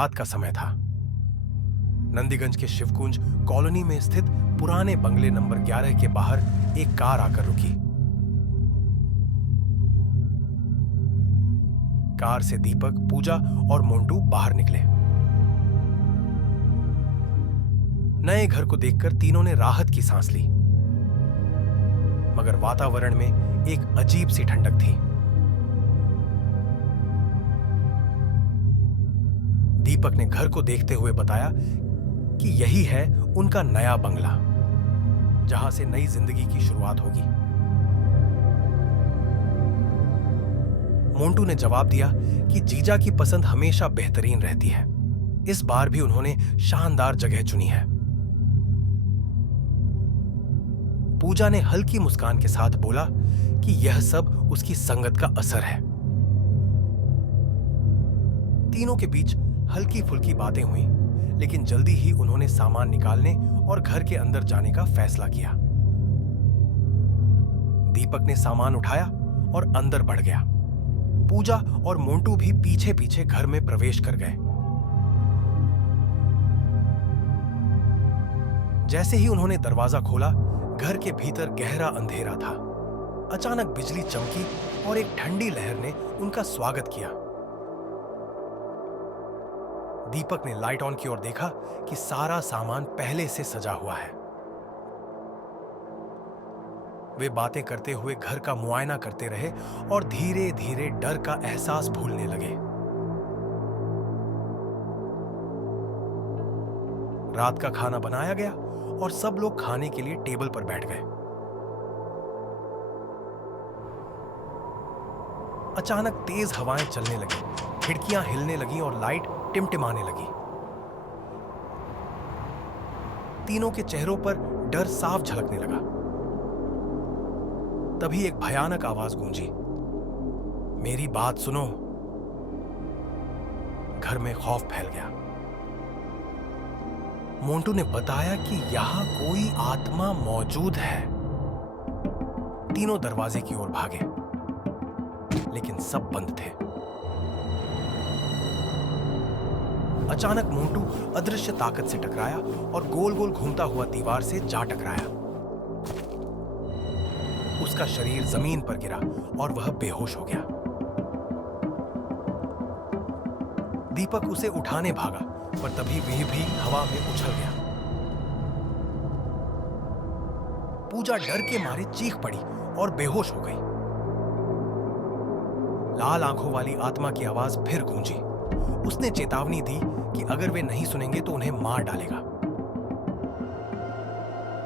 रात का समय था। नंदीगंज के शिवकुंज कॉलोनी में स्थित पुराने बंगले नंबर 11 के बाहर एक कार आकर रुकी। कार से दीपक, पूजा और मोंटू बाहर निकले। नए घर को देखकर तीनों ने राहत की सांस ली, मगर वातावरण में एक अजीब सी ठंडक थी। दीपक ने घर को देखते हुए बताया कि यही है उनका नया बंगला, जहां से नई जिंदगी की शुरुआत होगी। मोंटू ने जवाब दिया कि जीजा की पसंद हमेशा बेहतरीन रहती है। इस बार भी उन्होंने शानदार जगह चुनी है। पूजा ने हल्की मुस्कान के साथ बोला कि यह सब उसकी संगत का असर है। तीनों के बीच हल्की फुल्की बातें हुई, लेकिन जल्दी ही उन्होंने सामान निकालने और घर के अंदर जाने का फैसला किया। दीपक ने सामान उठाया और अंदर बढ़ गया। पूजा और मोंटू भी पीछे पीछे घर में प्रवेश कर गए। जैसे ही उन्होंने दरवाजा खोला, घर के भीतर गहरा अंधेरा था। अचानक बिजली चमकी और एक ठंडी लहर ने उनका स्वागत किया। दीपक ने लाइट ऑन की ओर देखा कि सारा सामान पहले से सजा हुआ है। वे बातें करते हुए घर का मुआयना करते रहे और धीरे धीरे डर का एहसास भूलने लगे। रात का खाना बनाया गया और सब लोग खाने के लिए टेबल पर बैठ गए। अचानक तेज हवाएं चलने लगी, खिड़कियां हिलने लगी और लाइट टिमटिमाने लगी। तीनों के चेहरों पर डर साफ झलकने लगा। तभी एक भयानक आवाज गूंजी, मेरी बात सुनो। घर में खौफ फैल गया। मोंटू ने बताया कि यहां कोई आत्मा मौजूद है। तीनों दरवाजे की ओर भागे, लेकिन सब बंद थे। अचानक मोंटू अदृश्य ताकत से टकराया और गोल गोल घूमता हुआ दीवार से जा टकराया। उसका शरीर जमीन पर गिरा और वह बेहोश हो गया। दीपक उसे उठाने भागा, पर तभी वह भी हवा में उछल गया। पूजा डर के मारे चीख पड़ी और बेहोश हो गई। लाल आंखों वाली आत्मा की आवाज फिर गूंजी। उसने चेतावनी दी कि अगर वे नहीं सुनेंगे तो उन्हें मार डालेगा।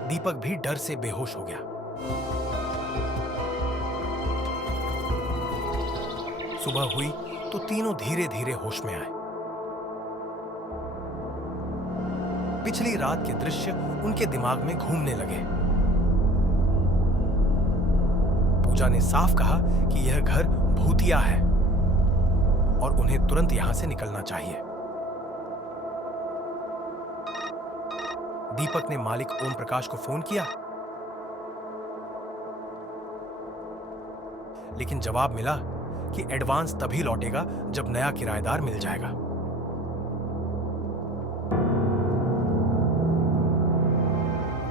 दीपक भी डर से बेहोश हो गया। सुबह हुई तो तीनों धीरे धीरे होश में आए। पिछली रात के दृश्य उनके दिमाग में घूमने लगे। पूजा ने साफ कहा कि यह घर भूतिया है और उन्हें तुरंत यहां से निकलना चाहिए। दीपक ने मालिक ओम प्रकाश को फोन किया, लेकिन जवाब मिला कि एडवांस तभी लौटेगा जब नया किराएदार मिल जाएगा।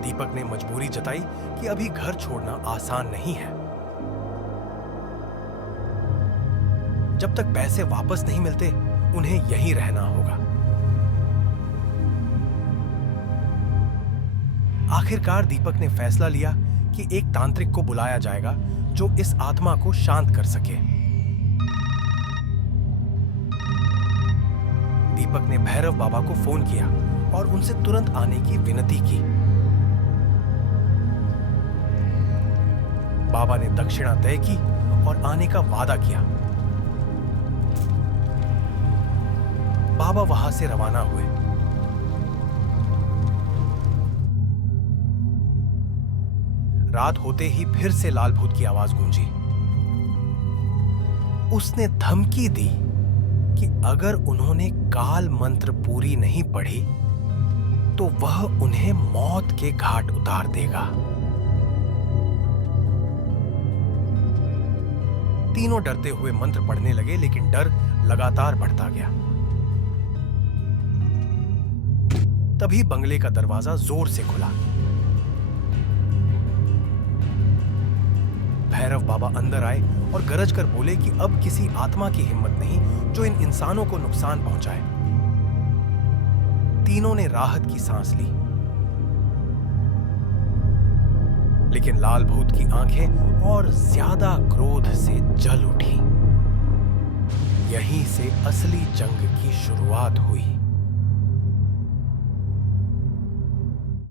दीपक ने मजबूरी जताई कि अभी घर छोड़ना आसान नहीं है। जब तक पैसे वापस नहीं मिलते, उन्हें यहीं रहना होगा। आखिरकार दीपक ने फैसला लिया कि एक तांत्रिक को बुलाया जाएगा जो इस आत्मा को शांत कर सके। दीपक ने भैरव बाबा को फोन किया और उनसे तुरंत आने की विनती की। बाबा ने दक्षिणा तय की और आने का वादा किया। बाबा वहां से रवाना हुए। रात होते ही फिर से लाल भूत की आवाज गूंजी। उसने धमकी दी कि अगर उन्होंने काल मंत्र पूरी नहीं पढ़ी तो वह उन्हें मौत के घाट उतार देगा। तीनों डरते हुए मंत्र पढ़ने लगे, लेकिन डर लगातार बढ़ता गया। तभी बंगले का दरवाजा जोर से खुला। भैरव बाबा अंदर आए और गरज कर बोले कि अब किसी आत्मा की हिम्मत नहीं जो इन इंसानों को नुकसान पहुंचाए। तीनों ने राहत की सांस ली, लेकिन लाल भूत की आंखें और ज्यादा क्रोध से जल उठी। यहीं से असली जंग की शुरुआत हुई।